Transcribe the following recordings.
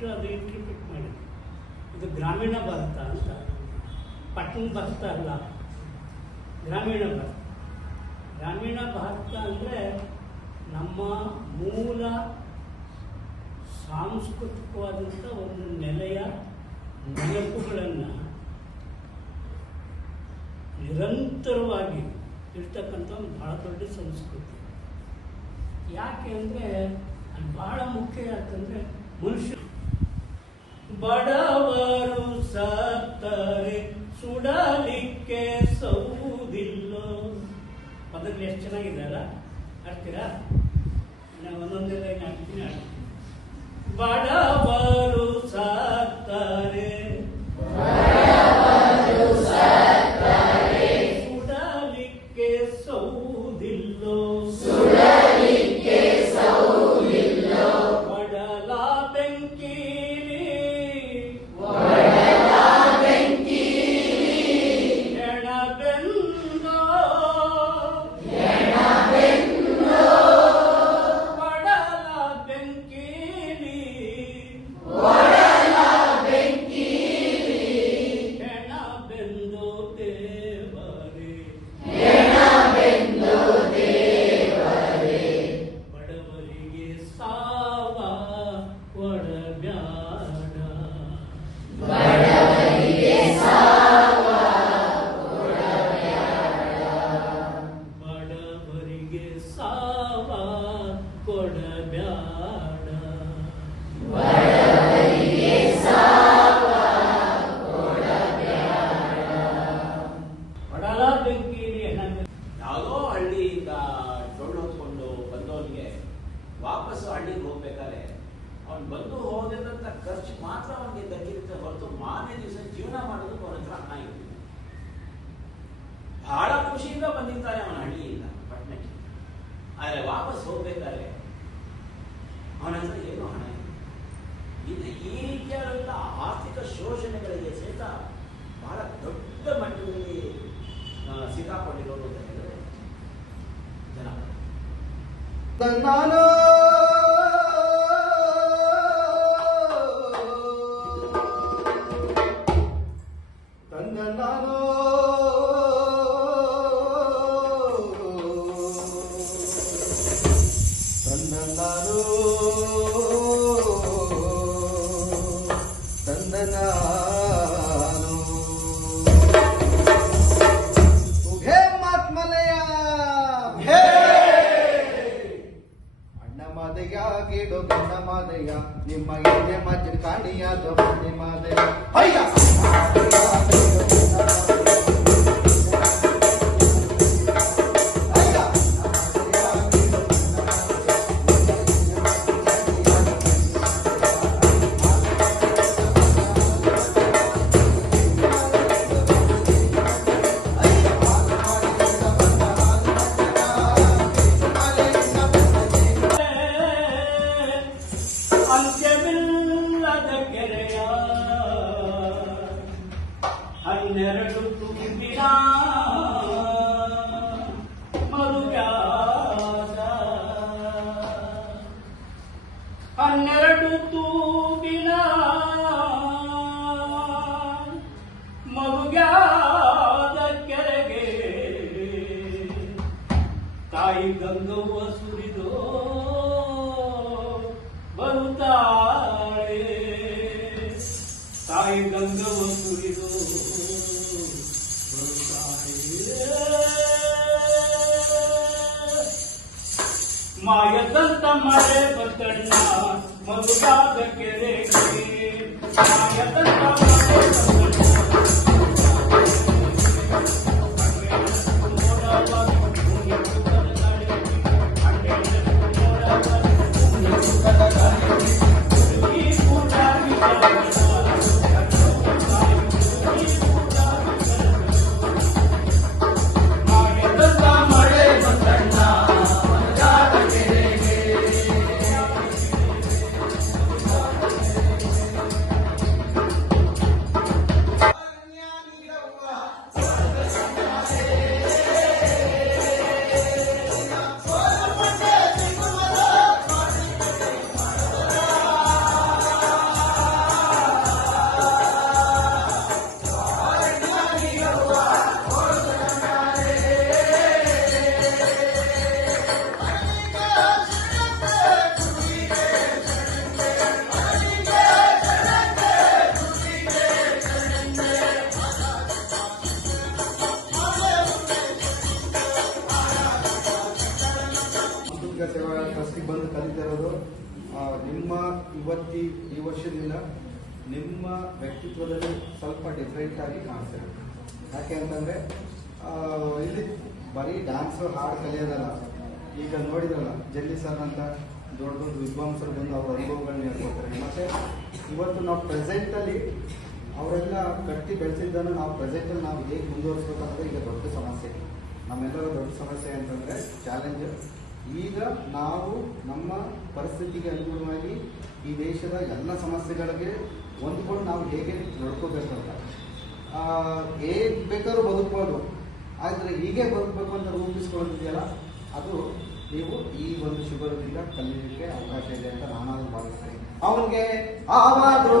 First ಅದು interpret ಮಾಡಿದ್ರು. ಇದು ಗ್ರಾಮೀಣ ಭಾರತ ಅಂತ, ಪಟ್ಟಣ ಭಾರತ ಅಲ್ಲ, ಗ್ರಾಮೀಣ ಭಾರತ. ಗ್ರಾಮೀಣ ಭಾರತ ಅಂದರೆ ನಮ್ಮ ಮೂಲ ಸಾಂಸ್ಕೃತಿಕವಾದಂಥ ಒಂದು ನೆಲೆಯ ನೆನಪುಗಳನ್ನು ನಿರಂತರವಾಗಿ ಇರ್ತಕ್ಕಂಥ ಒಂದು ಭಾಳ ದೊಡ್ಡ ಸಂಸ್ಕೃತಿ. ಯಾಕೆ ಅಂದರೆ ಅದು ಭಾಳ ಮುಖ್ಯ. ಯಾಕಂದರೆ ಮನುಷ್ಯ ಬಡವರು ಸತ್ತರೆ ಸುಡಲಿಕ್ಕೆ ಸೌದಿಲ್ಲೋ ಪದಗಳು ಎಷ್ಟು ಚೆನ್ನಾಗಿದೆ ಅಲ್ಲ, ಆಡ್ತೀರಾ? ನಾನು ಒಂದೊಂದೇ ಲೈನ್ ಆಡ್ತೀನಿ. ಬಡವರು ಸತ್ತರೆ ಸುಡಲಿಕ್ಕೆ ಸೌದಿಲ್ಲೋ, ಒಡಲ ಬೆಂಕೀಲಿ ಹೆಣಬೆಂದೋ, ಒಡಲ ಬೆಂಕೀಲಿ ಹೆಣಬೆಂದೋ ದೇವರೇ, ಬಡವರಿಗೆ ಸಾವ ಕೊಡಬ್ಯಾಡ, ಬಡವರಿಗೆ ಸಾವ ಕೊಡಬ್ಯಾಡ, ಒಡಲ ಬೆಂಕಿಲಿ ಯಾವುದೋ ಹಳ್ಳಿಯಿಂದ ಡೊಳ್ಳು ಹೊತ್ಕೊಂಡು ಬಂದವನಿಗೆ ವಾಪಸ್ಸು ಹಳ್ಳಿಗೆ ಹೋಗ್ಬೇಕಾದ್ರೆ ಅವ್ನು ಬಂದು ಹೋದಂಥ ಖರ್ಚು ಮಾತ್ರ ಅವನಿಗೆ ದಕ್ಕಿರುತ್ತೆ ಹೊರತು ಮಾರನೇ ದಿವಸ ಜೀವನ ಮಾಡೋದಕ್ಕೆ ಅವನ ಹತ್ರ ಹಣ ಇರ್ತಿಲ್ಲ. ಬಹಳ ಖುಷಿಯಿಂದ ಬಂದಿರ್ತಾನೆ ಅವನ ಹಳ್ಳಿಯಿಂದ ಪಟ್ಟಣಕ್ಕೆ, ಆದರೆ ವಾಪಸ್ ಹೋಗ್ಬೇಕಾದ್ರೆ ಅವನ ಹತ್ರ ಏನೂ ಹಣ ಇಲ್ಲ. ಇದು ಈ ರೀತಿಯಾದಂಥ ಆರ್ಥಿಕ ಶೋಷಣೆಗಳಿಗೆ ಸಹಿತ ಬಹಳ ದೊಡ್ಡ ಮಟ್ಟದಲ್ಲಿ ಸಿಕ್ಕಾಕೊಂಡಿರೋದು ಅಂತ ಹೇಳಿದ್ರೆ ಜನ. ನಾನು ನಿಮ್ಮ ಎಣ್ಣೆ ಮಜ್ಜಿನ ಕಾಣಿಯಾದ ಮನೆ ಮಾದಯ ಅಂತ್ಯವಿಲ್ಲದ ಕೆರೆಯ ಹನ್ನೆರಡು ತುಂಬಿನ ಮರುಗಾದ, ಹನ್ನೆರಡು ತೂಬಿನ ಮರುಗಾದ ಕೆರೆಗೆ ತಾಯಿ ಗಂಗವ್ವ ಸುರಿದೋ ಬರುತ್ತಾಳೆ, ತಾಯಿ ಗಂಗವ್ವ ಸುರಿದು ಬರುತ್ತಾಳೆ. ಮಾಯದಂತ ಮಳೆ ಬತ್ತಣ್ಣ ಮರುಗಾದ ಕೆರೆಗೆ, ಮಾಯದಂತ ಮಳೆ ಸೇವಾ ಟ್ರಸ್ಟಿಗೆ ಬಂದು ಕಲಿತಿರೋದು ನಿಮ್ಮ ಈ ವರ್ಷದಿಂದ ನಿಮ್ಮ ವ್ಯಕ್ತಿತ್ವದಲ್ಲಿ ಸ್ವಲ್ಪ ಡಿಫ್ರೆಂಟ್ ಆಗಿ ಕಾಣಿಸ್ತಿದೆ. ಯಾಕೆ ಅಂತಂದರೆ ಇಲ್ಲಿ ಬರೀ ಡ್ಯಾನ್ಸು ಹಾಡು ಕಲಿಯೋದಲ್ಲ. ಈಗ ನೋಡಿದ್ರಲ್ಲ ಜಲ್ಲಿ ಸರ್ ಅಂತ ದೊಡ್ಡ ದೊಡ್ಡ ವಿದ್ವಾಂಸರು ಬಂದು ಅವ್ರ ಅನುಭವಗಳನ್ನ ಹೇಳ್ಕೊಡ್ತಾರೆ. ಮತ್ತು ಇವತ್ತು ನಾವು ಪ್ರೆಸೆಂಟಲ್ಲಿ ಅವರೆಲ್ಲ ಕಟ್ಟಿ ಬೆಳೆಸಿದ್ದನ್ನು ನಾವು ಪ್ರೆಸೆಂಟಲ್ಲಿ ನಾವು ಹೇಗೆ ಮುಂದುವರಿಸ್ಬೇಕಂದ್ರೆ ಈಗ ದೊಡ್ಡ ಸಮಸ್ಯೆ, ನಮ್ಮೆಲ್ಲರ ದೊಡ್ಡ ಸಮಸ್ಯೆ ಅಂತಂದರೆ ಚಾಲೆಂಜ್. ಈಗ ನಾವು ನಮ್ಮ ಪರಿಸ್ಥಿತಿಗೆ ಅನುಗುಣವಾಗಿ ಈ ದೇಶದ ಎಲ್ಲ ಸಮಸ್ಯೆಗಳಿಗೆ ಹೊಂದ್ಕೊಂಡು ನಾವು ಹೇಗೆ ನಡ್ಕೋಬೇಕು ಅಂತ, ಹೇಗೆ ಬೇಕಾದ್ರೂ ಬದುಕ್ಬೋದು, ಆದರೆ ಹೀಗೆ ಬದುಕಬೇಕು ಅಂತ ರೂಪಿಸ್ಕೊಳ್ಳೋದಿದೆಯಲ್ಲ, ಅದು ನೀವು ಈ ಒಂದು ಶಿಬಿರದಿಂದ ಕಲಿಯಲಿಕ್ಕೆ ಅವಕಾಶ ಇದೆ ಅಂತ ನಾನು ಭಾವಿಸ್ತೇನೆ. ಅವನಿಗೆ ಆವಾದ್ರು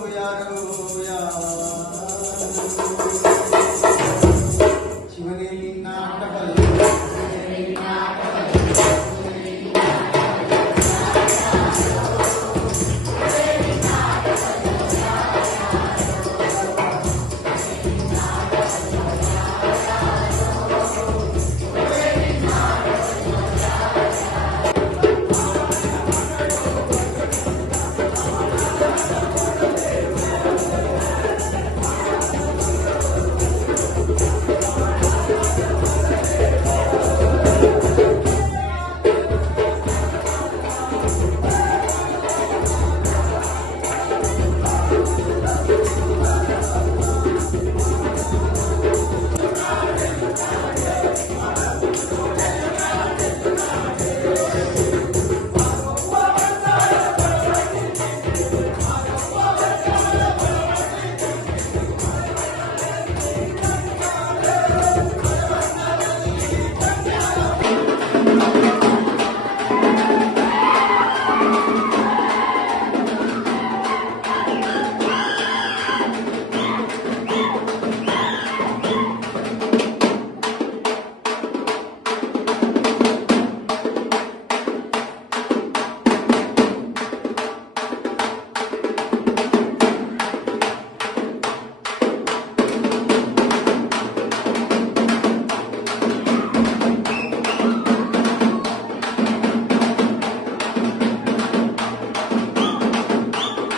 ಯಾರೋ ಶಿವನೇ ನಿನ್ನ ಆಟ ಬಲ್ಲ